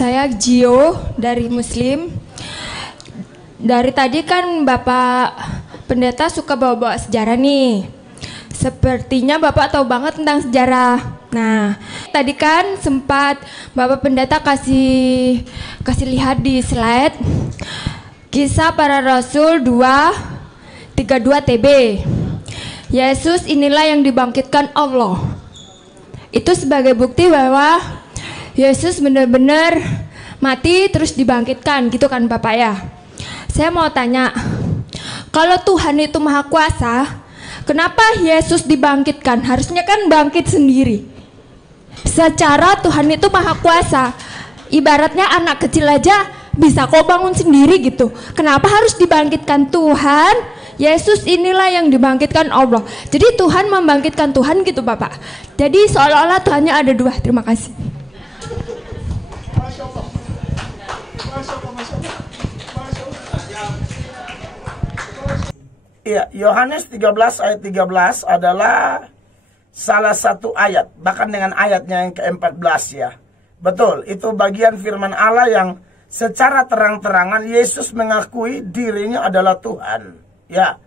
Saya Gio dari Muslim. Dari tadi kan Bapak Pendeta suka bawa-bawa sejarah nih. Sepertinya Bapak tahu banget tentang sejarah. Nah, tadi kan sempat Bapak Pendeta kasih lihat di slide Kisah Para Rasul 2:32 TB. Yesus inilah yang dibangkitkan Allah. Itu sebagai bukti bahwa Yesus benar-benar mati terus dibangkitkan, gitu kan Bapak ya. Saya mau tanya, kalau Tuhan itu maha kuasa, kenapa Yesus dibangkitkan? Harusnya kan bangkit sendiri. Secara Tuhan itu maha kuasa, ibaratnya anak kecil aja bisa kok bangun sendiri gitu. Kenapa harus dibangkitkan Tuhan? Yesus inilah yang dibangkitkan Allah. Jadi Tuhan membangkitkan Tuhan gitu Bapak. Jadi seolah-olah Tuhannya ada dua. Terima kasih. Iya, Yohanes 13 ayat 13 adalah salah satu ayat, bahkan dengan ayatnya yang ke-14 ya. Betul, itu bagian firman Allah yang secara terang-terangan Yesus mengakui dirinya adalah Tuhan. Ya,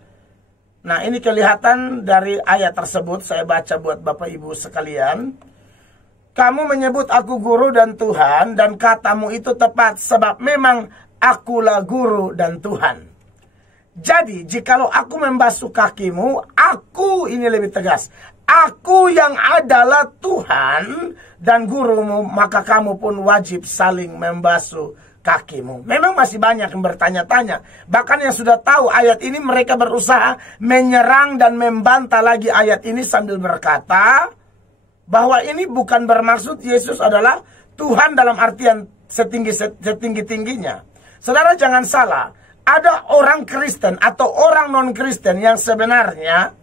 nah ini kelihatan dari ayat tersebut. Saya baca buat Bapak Ibu sekalian. Kamu menyebut aku guru dan Tuhan, dan katamu itu tepat, sebab memang akulah guru dan Tuhan. Jadi, jikalau aku membasuh kakimu, aku, ini lebih tegas, aku yang adalah Tuhan dan gurumu, maka kamu pun wajib saling membasuh kakimu. Memang masih banyak yang bertanya-tanya. Bahkan yang sudah tahu ayat ini, mereka berusaha menyerang dan membantah lagi ayat ini sambil berkata bahwa ini bukan bermaksud Yesus adalah Tuhan dalam artian setinggi-tingginya. Saudara jangan salah, ada orang Kristen atau orang non-Kristen yang sebenarnya,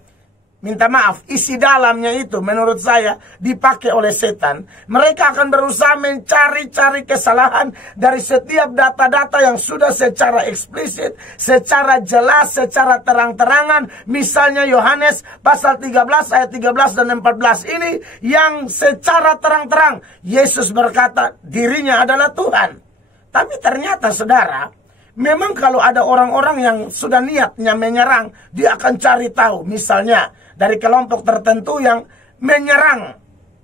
minta maaf, isi dalamnya itu menurut saya dipakai oleh setan. Mereka akan berusaha mencari-cari kesalahan dari setiap data-data yang sudah secara eksplisit, secara jelas, secara terang-terangan. Misalnya Yohanes pasal 13 ayat 13 dan 14 ini yang secara terang-terang Yesus berkata dirinya adalah Tuhan. Tapi ternyata saudara, memang kalau ada orang-orang yang sudah niatnya menyerang, dia akan cari tahu. Misalnya dari kelompok tertentu yang menyerang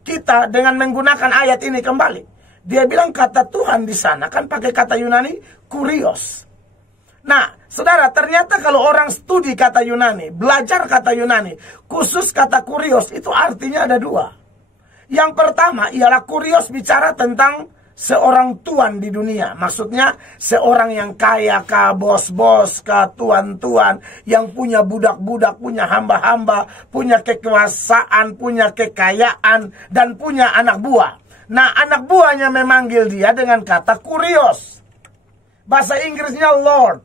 kita dengan menggunakan ayat ini kembali. Dia bilang kata Tuhan di sana kan pakai kata Yunani kurios. Nah, saudara, ternyata kalau orang studi kata Yunani, belajar kata Yunani, khusus kata kurios itu artinya ada dua. Yang pertama ialah kurios bicara tentang seorang tuan di dunia. Maksudnya seorang yang kaya kah, bos-bos kah, tuan-tuan, yang punya budak-budak, punya hamba-hamba, punya kekuasaan, punya kekayaan, dan punya anak buah. Nah, anak buahnya memanggil dia dengan kata kurios. Bahasa Inggrisnya Lord.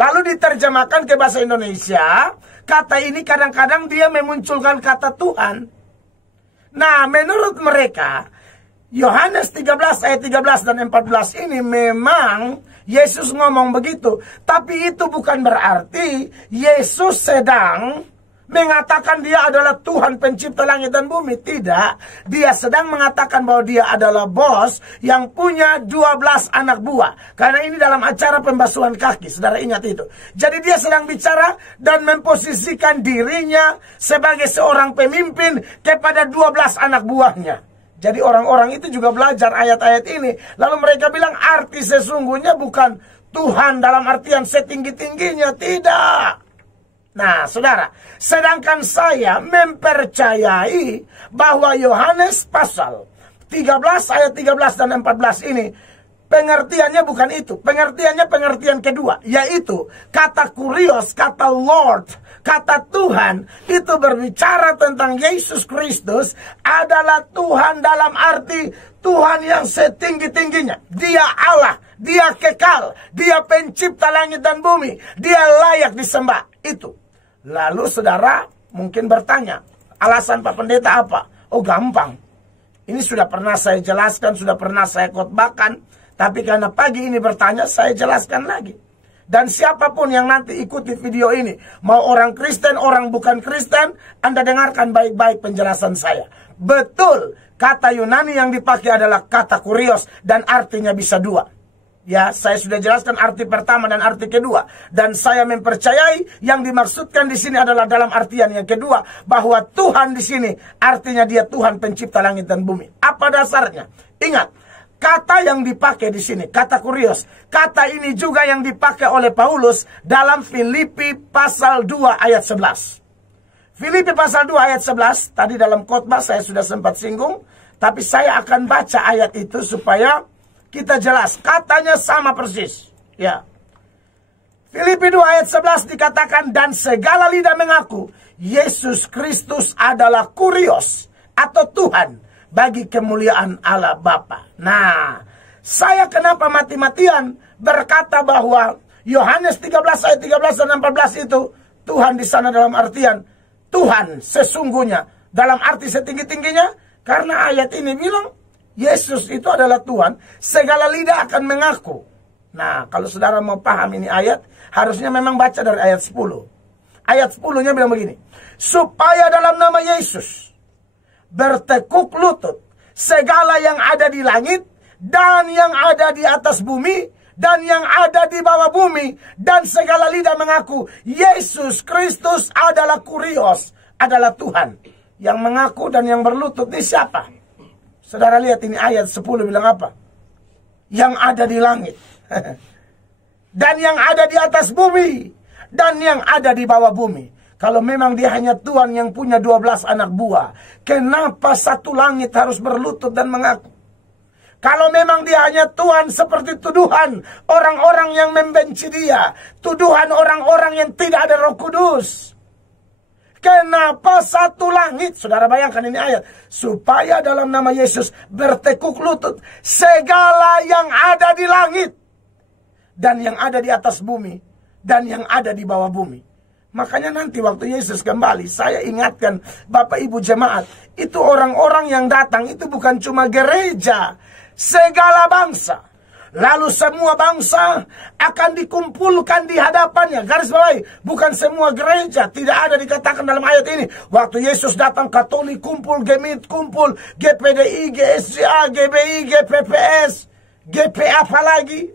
Lalu diterjemahkan ke bahasa Indonesia, kata ini kadang-kadang dia memunculkan kata Tuhan. Nah, menurut mereka Yohanes 13 ayat 13 dan 14 ini memang Yesus ngomong begitu. Tapi itu bukan berarti Yesus sedang mengatakan dia adalah Tuhan pencipta langit dan bumi. Tidak. Dia sedang mengatakan bahwa dia adalah bos yang punya 12 anak buah. Karena ini dalam acara pembasuhan kaki. Saudara ingat itu. Jadi dia sedang bicara dan memposisikan dirinya sebagai seorang pemimpin kepada 12 anak buahnya. Jadi orang-orang itu juga belajar ayat-ayat ini. Lalu mereka bilang arti sesungguhnya bukan Tuhan dalam artian setinggi-tingginya. Tidak. Nah, saudara, sedangkan saya mempercayai bahwa Yohanes pasal 13 ayat 13 dan 14 ini pengertiannya bukan itu. Pengertiannya pengertian kedua, yaitu kata kurios, kata Lord, kata Tuhan itu berbicara tentang Yesus Kristus adalah Tuhan dalam arti Tuhan yang setinggi-tingginya. Dia Allah, dia kekal, dia pencipta langit dan bumi, dia layak disembah. Itu. Lalu saudara mungkin bertanya, alasan Pak Pendeta apa? Oh gampang. Ini sudah pernah saya jelaskan, sudah pernah saya khotbahkan. Tapi karena pagi ini bertanya, saya jelaskan lagi. Dan siapapun yang nanti ikuti video ini, mau orang Kristen, orang bukan Kristen, Anda dengarkan baik-baik penjelasan saya. Betul, kata Yunani yang dipakai adalah kata kurios dan artinya bisa dua. Ya, saya sudah jelaskan arti pertama dan arti kedua. Dan saya mempercayai yang dimaksudkan di sini adalah dalam artian yang kedua, bahwa Tuhan di sini artinya Dia Tuhan pencipta langit dan bumi. Apa dasarnya? Ingat, kata yang dipakai di sini, kata kurios, kata ini juga yang dipakai oleh Paulus dalam Filipi pasal 2 ayat 11. Filipi pasal 2 ayat 11, tadi dalam khotbah saya sudah sempat singgung, tapi saya akan baca ayat itu supaya kita jelas, katanya sama persis. Ya. Filipi 2 ayat 11 dikatakan, dan segala lidah mengaku Yesus Kristus adalah kurios atau Tuhan bagi kemuliaan Allah Bapa. Nah, saya kenapa mati-matian berkata bahwa Yohanes 13 ayat 13 dan 14 itu Tuhan di sana dalam artian Tuhan sesungguhnya, dalam arti setinggi-tingginya, karena ayat ini bilang Yesus itu adalah Tuhan, segala lidah akan mengaku. Nah, kalau saudara mau paham ini ayat, harusnya memang baca dari ayat 10. Ayat 10-nya bilang begini, supaya dalam nama Yesus bertekuk lutut segala yang ada di langit dan yang ada di atas bumi dan yang ada di bawah bumi, dan segala lidah mengaku Yesus Kristus adalah kurios, adalah Tuhan. Yang mengaku dan yang berlutut ini siapa? Saudara lihat ini ayat 10 bilang apa? Yang ada di langit. Dan yang ada di atas bumi. Dan yang ada di bawah bumi. Kalau memang dia hanya Tuhan yang punya 12 anak buah, kenapa satu langit harus berlutut dan mengaku? Kalau memang dia hanya Tuhan, seperti tuduhan orang-orang yang membenci dia, tuduhan orang-orang yang tidak ada Roh Kudus. Kenapa satu langit? Saudara bayangkan ini ayat. Supaya dalam nama Yesus bertekuk lutut segala yang ada di langit dan yang ada di atas bumi dan yang ada di bawah bumi. Makanya nanti waktu Yesus kembali, saya ingatkan Bapak Ibu jemaat, itu orang-orang yang datang itu bukan cuma gereja, segala bangsa. Lalu semua bangsa akan dikumpulkan di hadapannya. Garis bawahi, bukan semua gereja. Tidak ada dikatakan dalam ayat ini. Waktu Yesus datang, Katolik kumpul, Gemit kumpul, GPDI, GSJA, GBI, GPPS, GP apa lagi.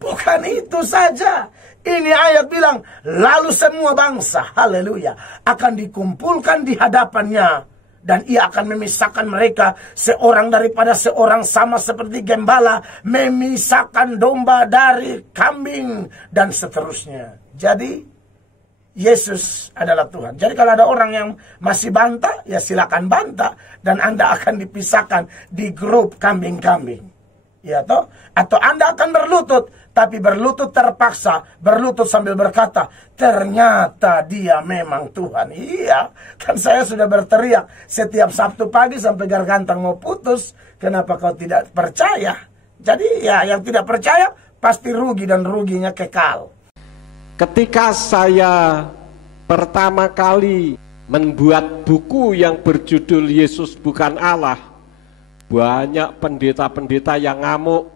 Bukan itu saja. Ini ayat bilang, lalu semua bangsa, haleluya, akan dikumpulkan di hadapannya. Dan ia akan memisahkan mereka seorang daripada seorang, sama seperti gembala memisahkan domba dari kambing dan seterusnya. Jadi Yesus adalah Tuhan. Jadi kalau ada orang yang masih bantah, ya silakan bantah, dan Anda akan dipisahkan di grup kambing-kambing. Ya toh? Atau Anda akan berlutut, tapi berlutut terpaksa, berlutut sambil berkata, ternyata dia memang Tuhan. Iya, kan saya sudah berteriak setiap Sabtu pagi sampai gargantang mau putus. Kenapa kau tidak percaya? Jadi ya, yang tidak percaya pasti rugi, dan ruginya kekal. Ketika saya pertama kali membuat buku yang berjudul Yesus Bukan Allah, banyak pendeta-pendeta yang ngamuk.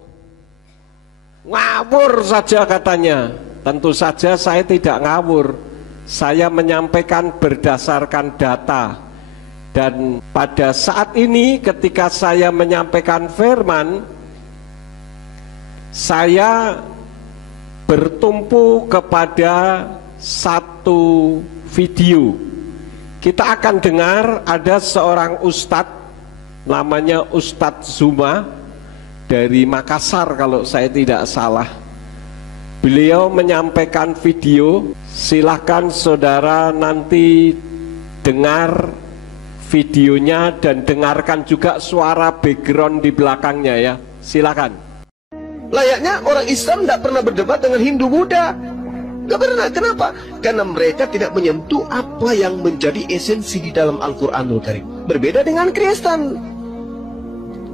Ngawur saja katanya. Tentu saja saya tidak ngawur. Saya menyampaikan berdasarkan data. Dan pada saat ini ketika saya menyampaikan firman, saya bertumpu kepada satu video. Kita akan dengar ada seorang ustadz, namanya Ustadz Zuma dari Makassar kalau saya tidak salah. Beliau menyampaikan video. Silahkan saudara nanti dengar videonya dan dengarkan juga suara background di belakangnya ya. Silakan. Layaknya orang Islam tidak pernah berdebat dengan Hindu Buddha. Gak pernah. Kenapa? Karena mereka tidak menyentuh apa yang menjadi esensi di dalam Al-Quranul Karim. Berbeda dengan Kristen.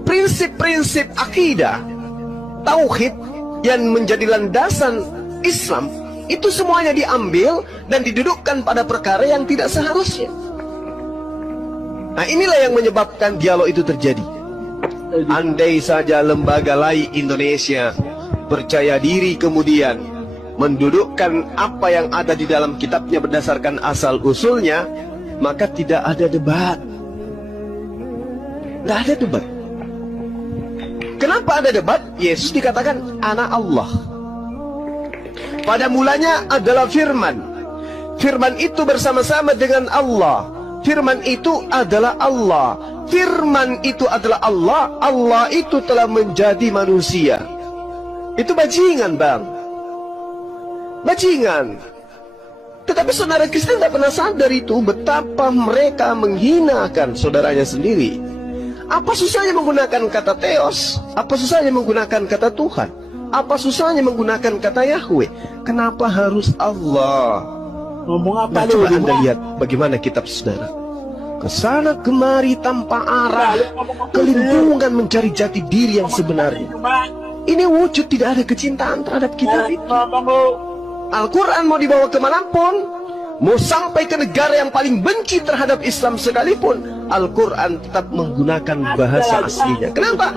Prinsip-prinsip akidah, tauhid yang menjadi landasan Islam, itu semuanya diambil dan didudukkan pada perkara yang tidak seharusnya. Nah, inilah yang menyebabkan dialog itu terjadi. Andai saja lembaga lain Indonesia percaya diri kemudian mendudukkan apa yang ada di dalam kitabnya berdasarkan asal-usulnya, maka tidak ada debat. Tidak ada debat. Kenapa ada debat? Yesus dikatakan anak Allah. Pada mulanya adalah firman. Firman itu bersama-sama dengan Allah. Firman itu adalah Allah. Firman itu adalah Allah. Allah itu telah menjadi manusia. Itu bajingan, Bang. Bajingan. Tetapi saudara Kristen tidak pernah sadar itu, betapa mereka menghinakan saudaranya sendiri. Apa susahnya menggunakan kata Theos? Apa susahnya menggunakan kata Tuhan? Apa susahnya menggunakan kata Yahweh? Kenapa harus Allah? Ngomong apa Nah, coba Anda lihat bagaimana kitab saudara. Kesana kemari tanpa arah, kelimpungan mencari jati diri yang sebenarnya. Ini wujud tidak ada kecintaan terhadap kitab itu. Al-Quran mau dibawa kemanapun, mau sampai ke negara yang paling benci terhadap Islam sekalipun, Al-Quran tetap menggunakan bahasa aslinya. Kenapa?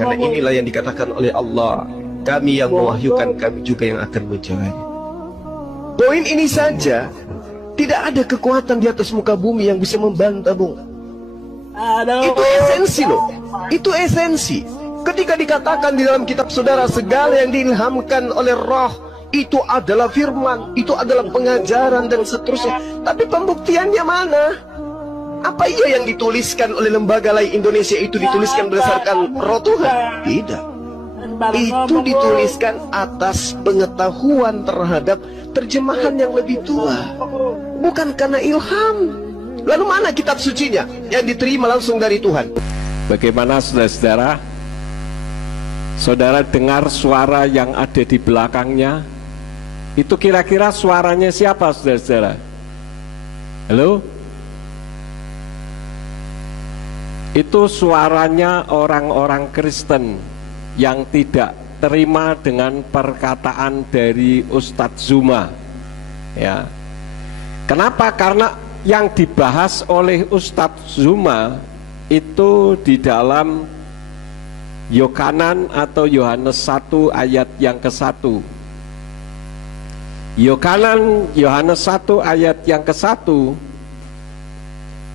Karena inilah yang dikatakan oleh Allah, kami yang mewahyukan, kami juga yang akan menjaganya. Poin ini saja, tidak ada kekuatan di atas muka bumi yang bisa membantah, Bung. Itu esensi loh. Itu esensi. Ketika dikatakan di dalam kitab saudara, segala yang diilhamkan oleh roh itu adalah firman, itu adalah pengajaran dan seterusnya. Tapi pembuktiannya mana? Apa iya yang dituliskan oleh Lembaga Lain Indonesia itu dituliskan berdasarkan roh Tuhan? Tidak. Itu dituliskan atas pengetahuan terhadap terjemahan yang lebih tua, bukan karena ilham. Lalu mana kitab sucinya yang diterima langsung dari Tuhan? Bagaimana saudara-saudara? Saudara dengar suara yang ada di belakangnya? Itu kira-kira suaranya siapa, saudara-saudara? Halo? Itu suaranya orang-orang Kristen yang tidak terima dengan perkataan dari Ustadz Zuma. Ya. Kenapa? Karena yang dibahas oleh Ustadz Zuma itu di dalam Yohanan atau Yohanes 1 ayat yang ke-1. Yohanes 1 ayat yang ke-1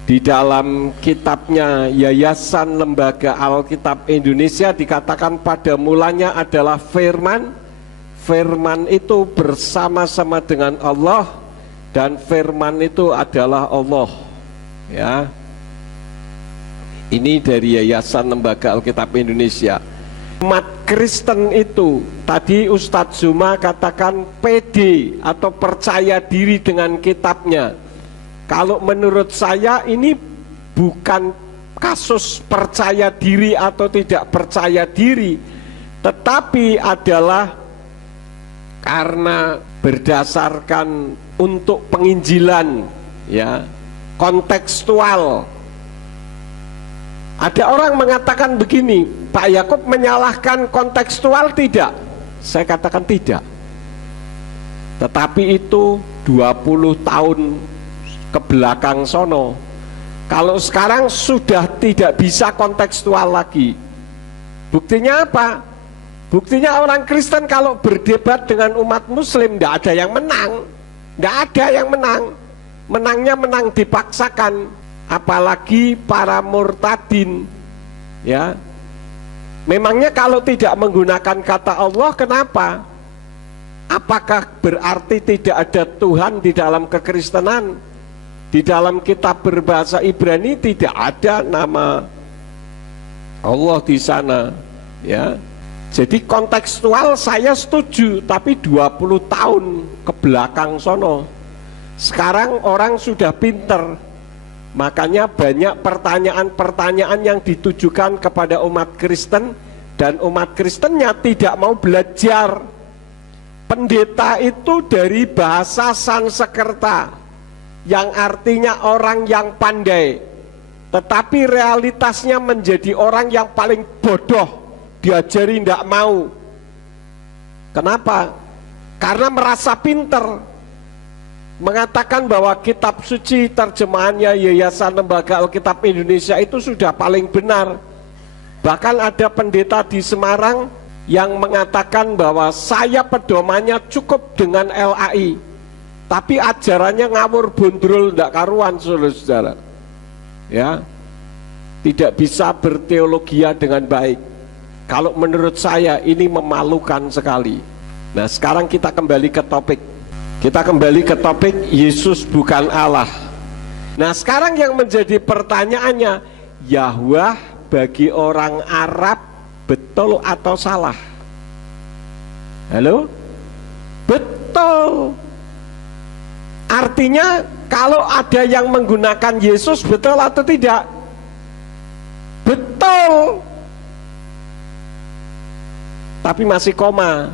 di dalam kitabnya Yayasan Lembaga Alkitab Indonesia dikatakan pada mulanya adalah firman. Firman itu bersama-sama dengan Allah dan firman itu adalah Allah. Ya. Ini dari Yayasan Lembaga Alkitab Indonesia. Umat Kristen itu, tadi Ustadz Zuma katakan pede atau percaya diri dengan kitabnya. Kalau menurut saya ini bukan kasus percaya diri atau tidak percaya diri, tetapi adalah karena berdasarkan untuk penginjilan, ya, kontekstual. Ada orang mengatakan begini, Pak Yakub menyalahkan kontekstual, tidak? Saya katakan tidak. Tetapi itu 20 tahun ke belakang sono. Kalau sekarang sudah tidak bisa kontekstual lagi. Buktinya apa? Buktinya orang Kristen kalau berdebat dengan umat Muslim tidak ada yang menang. Tidak ada yang menang. Menangnya menang dipaksakan. Apalagi para murtadin, ya. Memangnya kalau tidak menggunakan kata Allah, kenapa? Apakah berarti tidak ada Tuhan di dalam kekristenan? Di dalam kitab berbahasa Ibrani tidak ada nama Allah di sana, ya. Jadi kontekstual saya setuju, tapi 20 tahun ke belakang sono. Sekarang orang sudah pinter. Makanya banyak pertanyaan-pertanyaan yang ditujukan kepada umat Kristen, dan umat Kristennya tidak mau belajar. Pendeta itu dari bahasa Sanskerta yang artinya orang yang pandai, tetapi realitasnya menjadi orang yang paling bodoh, diajari tidak mau. Kenapa? Karena merasa pinter. Mengatakan bahwa kitab suci terjemahannya Yayasan Lembaga Alkitab Indonesia itu sudah paling benar. Bahkan ada pendeta di Semarang yang mengatakan bahwa saya pedomannya cukup dengan LAI, tapi ajarannya ngawur bondrol ndak karuan, saudara-saudara. Ya, tidak bisa berteologia dengan baik. Kalau menurut saya ini memalukan sekali. Nah, sekarang kita kembali ke topik. Kita kembali ke topik Yesus bukan Allah. Nah, sekarang yang menjadi pertanyaannya, Yahweh bagi orang Arab betul atau salah? Halo? Betul. Artinya kalau ada yang menggunakan Yesus betul atau tidak? Betul. Tapi masih koma.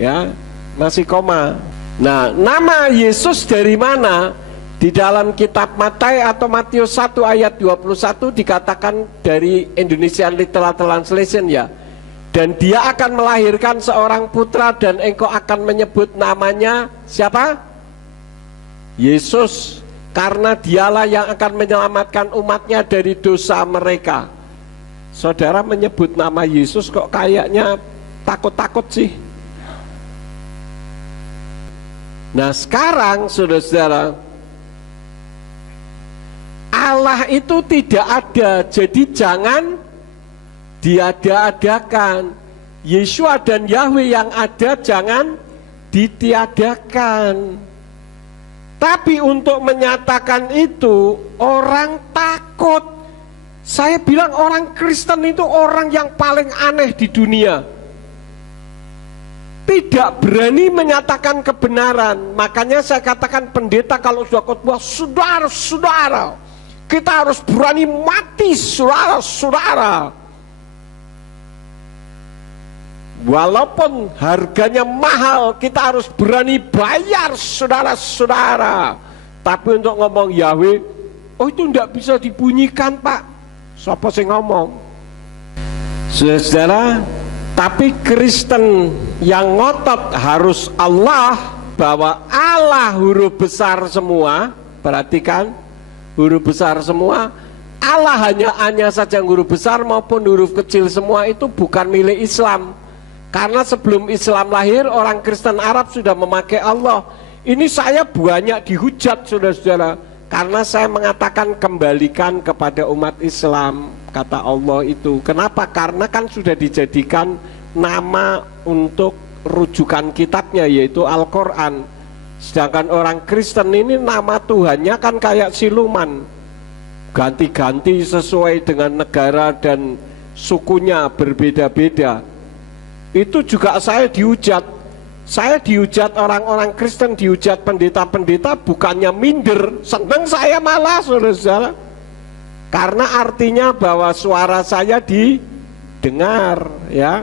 Ya, masih koma. Nah, nama Yesus dari mana? Di dalam kitab Matius atau Matius 1 ayat 21 dikatakan dari Indonesian Literal Translation ya. Dan dia akan melahirkan seorang putra dan engkau akan menyebut namanya siapa? Yesus, karena dialah yang akan menyelamatkan umatnya dari dosa mereka. Saudara menyebut nama Yesus kok kayaknya takut-takut sih. Nah, sekarang saudara-saudara, Allah itu tidak ada, jadi jangan diada-adakan. Yeshua dan Yahweh yang ada jangan ditiadakan. Tapi untuk menyatakan itu orang takut. Saya bilang orang Kristen itu orang yang paling aneh di dunia. Tidak berani menyatakan kebenaran. Makanya saya katakan pendeta kalau sudah khotbah, saudara-saudara, kita harus berani mati, saudara-saudara. Walaupun harganya mahal, kita harus berani bayar, saudara-saudara. Tapi untuk ngomong Yahweh, oh itu tidak bisa dibunyikan, Pak. Siapa sih ngomong? Saudara, tapi Kristen yang ngotot harus Allah, bahwa Allah huruf besar semua. Perhatikan, huruf besar semua. Allah hanya saja huruf besar maupun huruf kecil semua itu bukan milik Islam. Karena sebelum Islam lahir, orang Kristen Arab sudah memakai Allah. Ini saya banyak dihujat, saudara-saudara, karena saya mengatakan kembalikan kepada umat Islam, kata Allah itu. Kenapa? Karena kan sudah dijadikan nama untuk rujukan kitabnya, yaitu Al-Quran. Sedangkan orang Kristen ini nama Tuhannya kan kayak siluman, ganti-ganti sesuai dengan negara dan sukunya berbeda-beda. Itu juga saya dihujat. Saya dihujat, orang-orang Kristen dihujat pendeta-pendeta, bukannya minder, senang saya malah, saudara-saudara. Karena artinya bahwa suara saya didengar, ya.